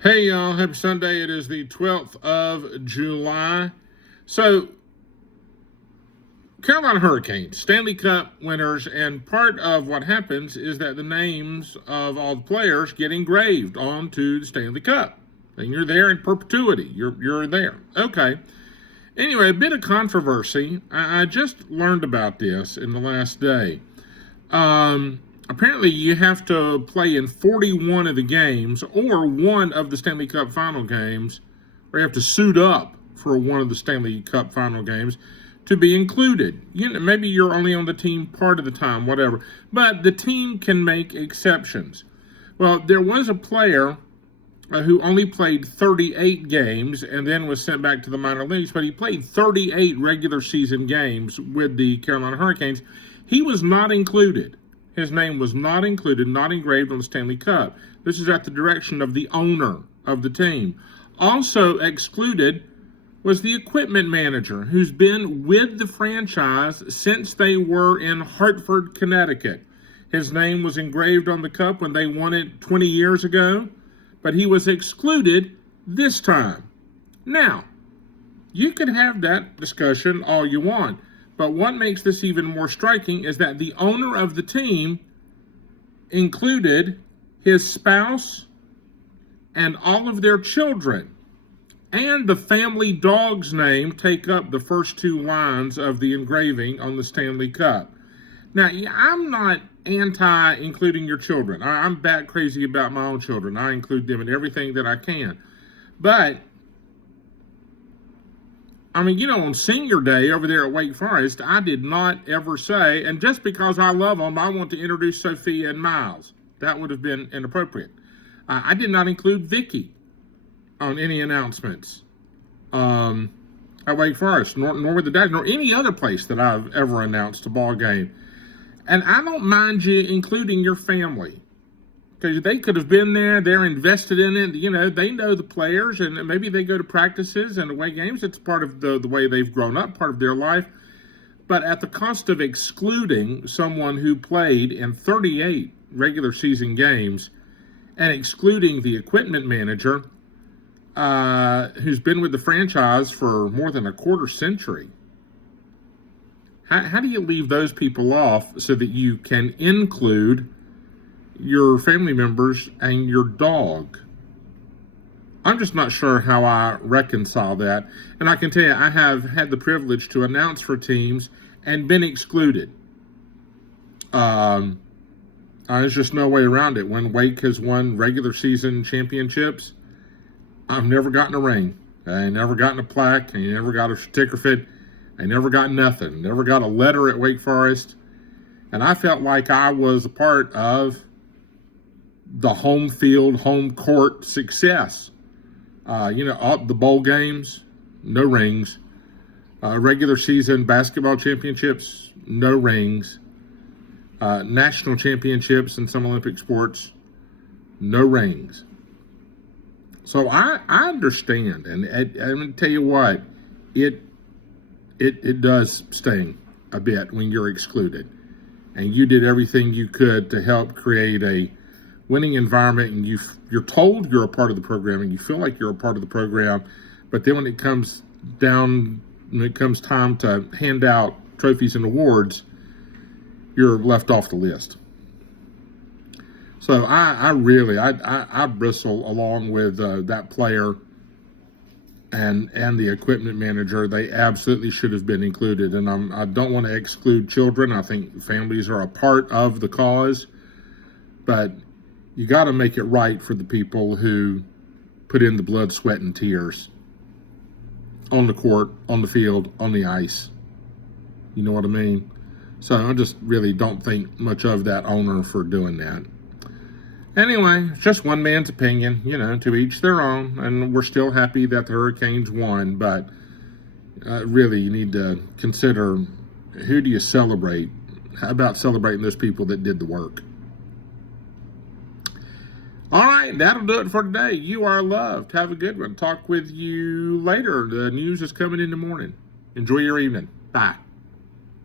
Hey y'all, happy Sunday. It is the 12th of July. So, Carolina Hurricanes, Stanley Cup winners, and part of what happens is that the names of all the players get engraved onto the Stanley Cup. And you're there in perpetuity. You're there. Okay. Anyway, a bit of controversy. I just learned about this in the last day. Apparently, you have to play in 41 of the games or one of the Stanley Cup final games, or you have to suit up for one of the Stanley Cup final games to be included. Maybe you're only on the team part of the time, whatever. But the team can make exceptions. Well, there was a player who only played 38 games and then was sent back to the minor leagues, but he played 38 regular season games with the Carolina Hurricanes. He was not included. His name was not included, not engraved on the Stanley Cup. This is at the direction of the owner of the team. Also excluded was the equipment manager, who's been with the franchise since they were in Hartford, Connecticut. His name was engraved on the cup when they won it 20 years ago, but he was excluded this time. Now, you could have that discussion all you want. But what makes this even more striking is that the owner of the team included his spouse and all of their children. And the family dog's name take up the first two lines of the engraving on the Stanley Cup. Now, I'm not anti-including your children. I'm bat crazy about my own children. I include them in everything that I can. But on senior day over there at Wake Forest, I did not ever say, and just because I love them, I want to introduce Sophia and Miles. That would have been inappropriate. I did not include Vicky on any announcements at Wake Forest, nor with the Dads, nor any other place that I've ever announced a ball game. And I don't mind you including your family, because they could have been there, they're invested in it, they know the players, and maybe they go to practices and away games. It's part of the way they've grown up, part of their life. But at the cost of excluding someone who played in 38 regular season games and excluding the equipment manager who's been with the franchise for more than a quarter century, how do you leave those people off so that you can include your family members and your dog? I'm just not sure how I reconcile that. And I can tell you, I have had the privilege to announce for teams and been excluded. There's just no way around it. When Wake has won regular season championships, I've never gotten a ring. I ain't never gotten a plaque. I ain't never got a certificate. I never got nothing. Never got a letter at Wake Forest. And I felt like I was a part of the home field, home court success. The bowl games, no rings. Regular season basketball championships, no rings. National championships in some Olympic sports, no rings. So I understand, and I'm going to tell you what, it does sting a bit when you're excluded. And you did everything you could to help create a winning environment, and you're told you're a part of the program, and you feel like you're a part of the program, but then when it comes time to hand out trophies and awards, you're left off the list. So I bristle along with that player and the equipment manager. They absolutely should have been included, and I don't want to exclude children. I think families are a part of the cause, but you got to make it right for the people who put in the blood, sweat, and tears on the court, on the field, on the ice. You know what I mean? So I just really don't think much of that owner for doing that. Anyway, it's just one man's opinion, to each their own. And we're still happy that the Hurricanes won, but really you need to consider, who do you celebrate? How about celebrating those people that did the work? All right, that'll do it for today. You are loved. Have a good one. Talk with you later. The news is coming in the morning. Enjoy your evening. Bye.